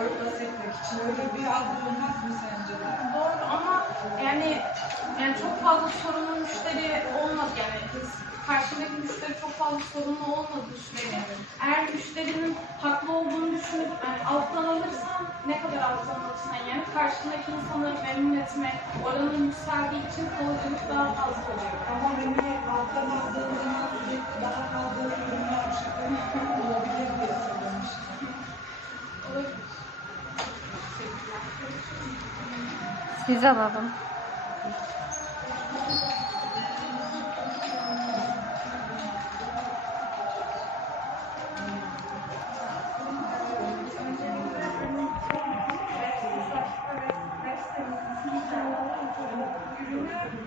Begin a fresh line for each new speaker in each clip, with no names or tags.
örtbasitlik için öyle bir algı olmaz mı sence de?
Doğru ama yani yani çok fazla sorunlu müşteri olmaz yani biz karşındaki müşteri çok fazla sorunlu olmadığı sürece eğer müşterinin haklı olduğunu düşünüp yani alttan alırsan ne kadar alttan alırsan yani karşındaki insanı memnun etme oranın yükseldiği için kalıcılık daha fazla oluyor.
Ama beni alttan aldığım zaman daha fazla ürünler
Siz alalım.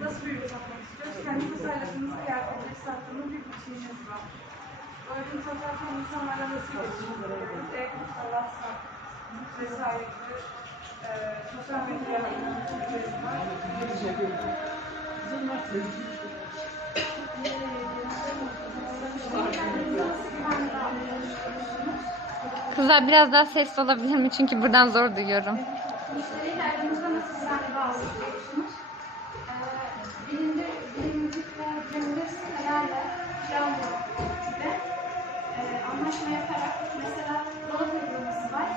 nasıl bir satmak istiyoruz? Kendi tasarladığımız kıyafetleri sattığımız bir butiğimiz var. O ürün satarken insanlarla nasıl iletişim vesaire gibi e, sosyal medya.
Kızlar biraz daha sesli olabilir mi? Çünkü buradan zor duyuyorum.
Müşteriyle aranızda nasıl güvenli bağ oluşturuyorsunuz? Ee, bilindir, bilindik ve güvenilir sitelerle Yağmur gibi e, anlaşma yaparak mesela dolap uygulaması var.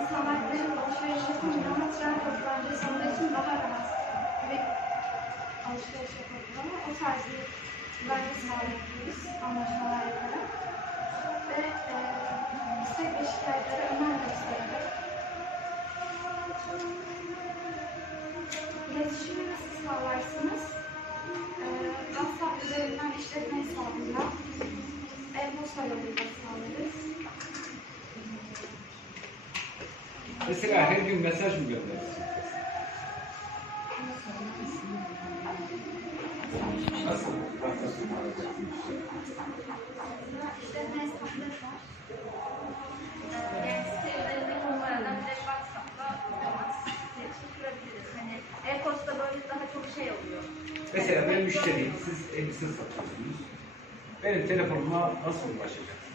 İnsanlar gidip alışveriş yapamıyor ama tren güvencesi olduğu için daha rahat ve alışveriş yapabilir ama o tarz bir güvence sağlayabiliriz anlaşmalar yaparak. Ve e, istek ve önem göstererek İletişimi nasıl sağlarsınız? Ee, WhatsApp üzerinden işletme hesabıyla e-posta yoluyla
Mesela her gün mesaj mı gönderirsin? Nasıl?
E-posta böyle daha çok şey oluyor.
Mesela ben müşteriyim, siz elbise satıyorsunuz. Benim telefonuma nasıl ulaşacaksınız?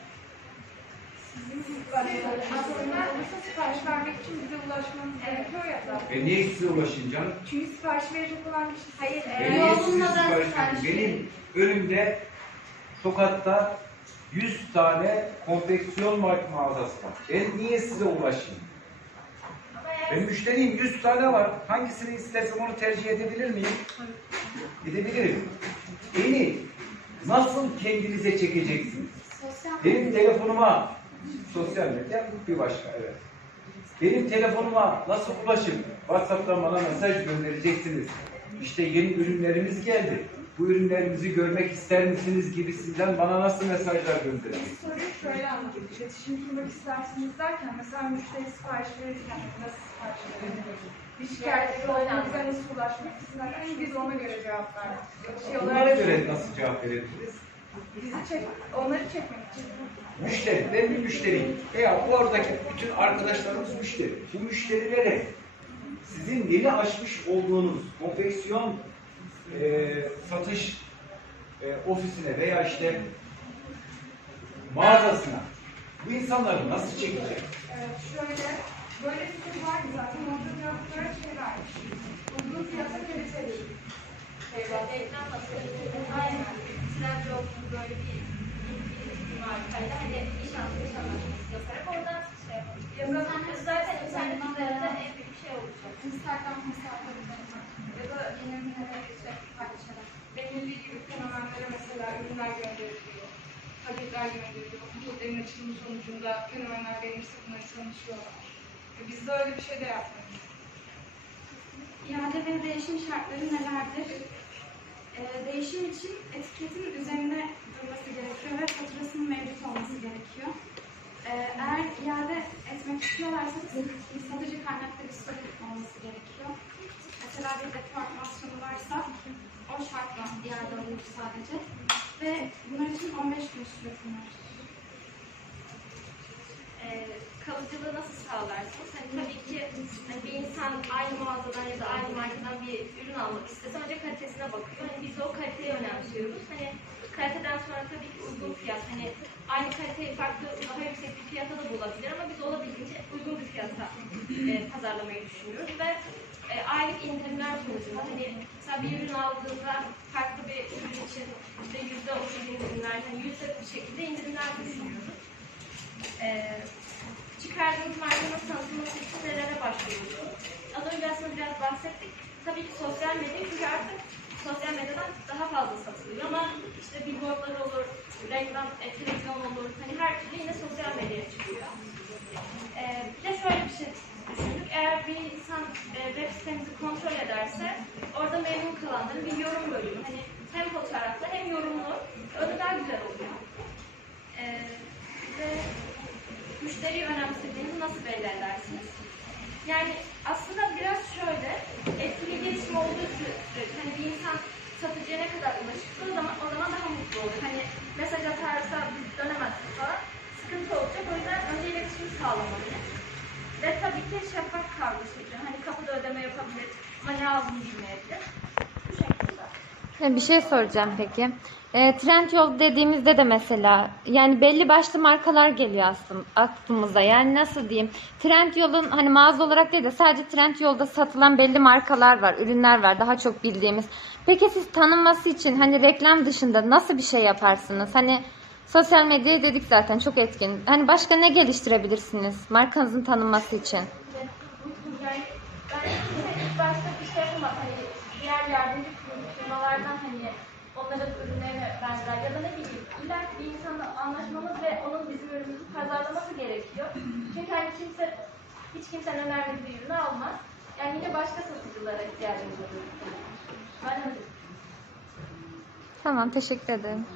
Aslında mesela sipariş vermek için bize ulaşmanız gerekiyor ya da.
E niye size ulaşayım canım?
Çünkü sipariş verecek olan kişi
Hayır,
Ben
e,
niye size
yolunda da
sipariş
sipariş
vereyim? Benim önümde Tokat'ta 100 tane konfeksiyon ma- mağazası var. Ben niye size ulaşayım? Ben müşteriyim 100 tane var. Hangisini istersem onu tercih edebilir miyim? Edebilirim. Beni nasıl kendinize çekeceksiniz?
sosyal
Benim telefonuma sosyal medya bir başka evet. Benim telefonuma nasıl ulaşıp WhatsApp'tan bana mesaj göndereceksiniz. İşte yeni ürünlerimiz geldi. Bu ürünlerimizi görmek ister misiniz gibisinden bana nasıl mesajlar göndereceksiniz?
Soruyu şöyle anladım. İletişim kurmak istersiniz derken mesela müşteri sipariş verirken nasıl sipariş verir? Bir şikayetleri olduğunuzda nasıl ulaşmak isterseniz biz ona göre cevap vermek. Şey
Bunlara göre nasıl cevap verebiliriz?
Bizi çek, onları çekmek için.
Müşteri, ben bir müşteriyim. Veya oradaki bütün arkadaşlarımız müşteri. Bu müşterilere sizin yeni açmış olduğunuz konfeksiyon e, satış e, ofisine veya işte mağazasına bu insanları nasıl çekecek?
Evet, şöyle, böyle bir fikir vardı zaten. Orada cevaplara şey vermiş. Uygun fiyata.
Reklam tasarımı, aynen. Böyle bir markayla hani anlaşması iş anlaşması yaparak oradan şey yapalım.
Ya da
Zaten internet üzerinde en büyük şey olacak.
Instagram hesaplarından ya da yine yine şey paylaşarak. Denildiği gibi fenomenlere mesela ürünler gönderiliyor. Paketler gönderiliyor. Paketlerin açılımı sonucunda fenomenler beğenirse bunları tanışıyorlar. E biz de öyle bir şey de yapmayız.
İade ve değişim şartları nelerdir? Ee, değişim için etiketin üzerinde durması gerekiyor ve faturasının mevcut olması gerekiyor. Ee, eğer iade etmek istiyorlarsa satıcı kaynakta bir stok olması gerekiyor. Mesela bir deformasyonu varsa o şartla iade alınır sadece. Ve bunun için 15 gün süretim var.
e, kalıcılığı nasıl sağlarsınız? İnsan aynı mağazadan ya da aynı markadan bir ürün almak istese önce kalitesine bakıyor. Hani biz o kaliteyi önemsiyoruz. Hani kaliteden sonra tabii ki uygun fiyat. Hani aynı kaliteyi farklı daha yüksek bir fiyata da bulabilir ama biz olabildiğince uygun bir fiyata e, pazarlamayı düşünüyoruz ve e, aylık indirimler konusunda hani mesela bir ürün aldığında farklı bir ürün için işte yüzde otuz indirimler, hani yüzde bir şekilde indirimler düşünüyoruz. E, çıkardığımız tanıtılması için nelere başlıyoruz? Az önce aslında biraz bahsettik. Tabii ki sosyal medya çünkü artık sosyal medyadan daha fazla satılıyor ama işte billboardlar olur, reklam, e, televizyon olur. Hani her türlü yine sosyal medyaya çıkıyor. Ee, bir de şöyle bir şey düşündük. Eğer bir insan e, web sitemizi kontrol ederse orada memnun kalanların bir yorum bölümü. Hani hem fotoğraflar hem yorumlu. Öyle daha güzel oluyor. Ee, ve müşteriyi önemsediğinizi nasıl belli edersiniz? Yani aslında biraz şöyle, etkili iletişim olduğu sürece hani bir insan satıcıya ne kadar ulaşırsa o zaman, o zaman daha mutlu olur. Hani mesaj atarsa biz dönemezsin falan sıkıntı olacak. O yüzden önce iletişim sağlamalıyız. Ve tabii ki şeffaf kalmışlık. Hani kapıda ödeme yapabilir ama ne aldığını bilmeyebilir. Bu şekilde.
Bir şey soracağım peki. E, Trendyol dediğimizde de mesela yani belli başlı markalar geliyor aslında aklımıza. Yani nasıl diyeyim? Trendyol'un hani mağaza olarak değil de sadece Trendyol'da satılan belli markalar var, ürünler var daha çok bildiğimiz. Peki siz tanınması için hani reklam dışında nasıl bir şey yaparsınız? Hani sosyal medyayı dedik zaten çok etkin. Hani başka ne geliştirebilirsiniz markanızın tanınması için?
Yani ben ilk başta bir şey yapamaz. Hani diğer yardımcı firmalardan hani onların ürünlerine benzer ya da ne bileyim illa bir insanla anlaşmamız ve onun bizim ürünümüzü pazarlaması gerekiyor. Çünkü hani kimse hiç kimsenin önermediği bir ürünü almaz. Yani yine başka satıcılara ihtiyacımız olur. Ben öyle
Tamam teşekkür ederim.